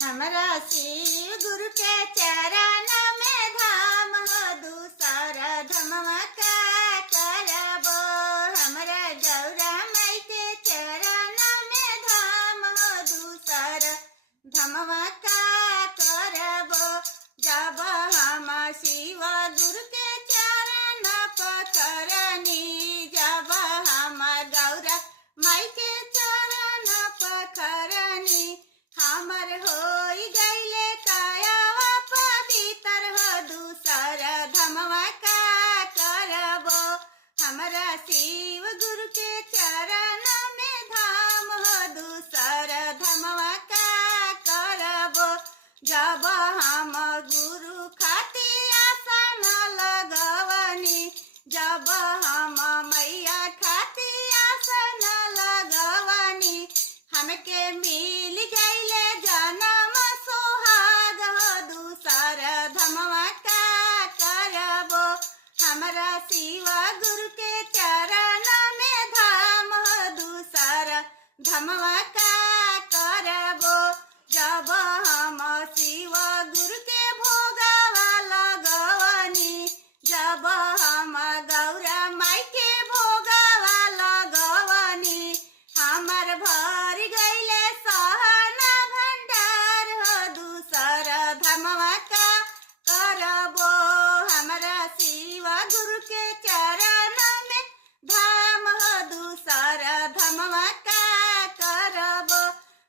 हमरा शिव गुरु के चरण में धाम हो दूसर धमवा का करबो। हमरा गौरा माई के चरण में धाम हो दूसर धमवा का करबो। जब हम शिव गुरु के चरण पकड़नी, जब हम गौरा माई के चरण पकड़नी, हमर होई गईले कायावा पवित्र हो दूसर धमवा का करबो। हमरा शिव गुरु के चरण में धाम हो दूसर धमवा का करबो। जब हम गुरु खाती आसन लगवनी, जब हम मैया खाती आसन लगवनी, हमके मिल गईले जन्म सुहाग हो दूसर धमवा का करबो। हमरा शिव गुरु के चरण में धाम हो दूसर धमवा का करबो। जब हम शिव गुरु के भोगवा लगवनी, जब हम गौरा माई के भोगवा लगवनी, हमर भर गईले सहना भंडार हो दूसर धमवा का करबो। हमरा शिव गुरु के चरण में धाम हो दूसर धमवा का करबो।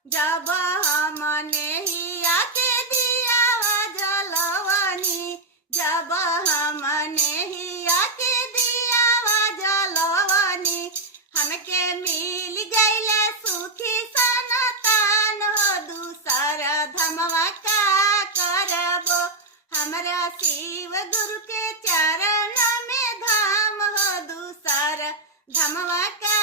जब हम नेहिया के दियावा जलवनी, जब हम नेहिया के दियावा जलवनी, हमके मिल गईले सुखी सनातन हो दूसर धमवा का करबो। हमरा शिव गुरु के चरण में धाम हो दूसर धमवा का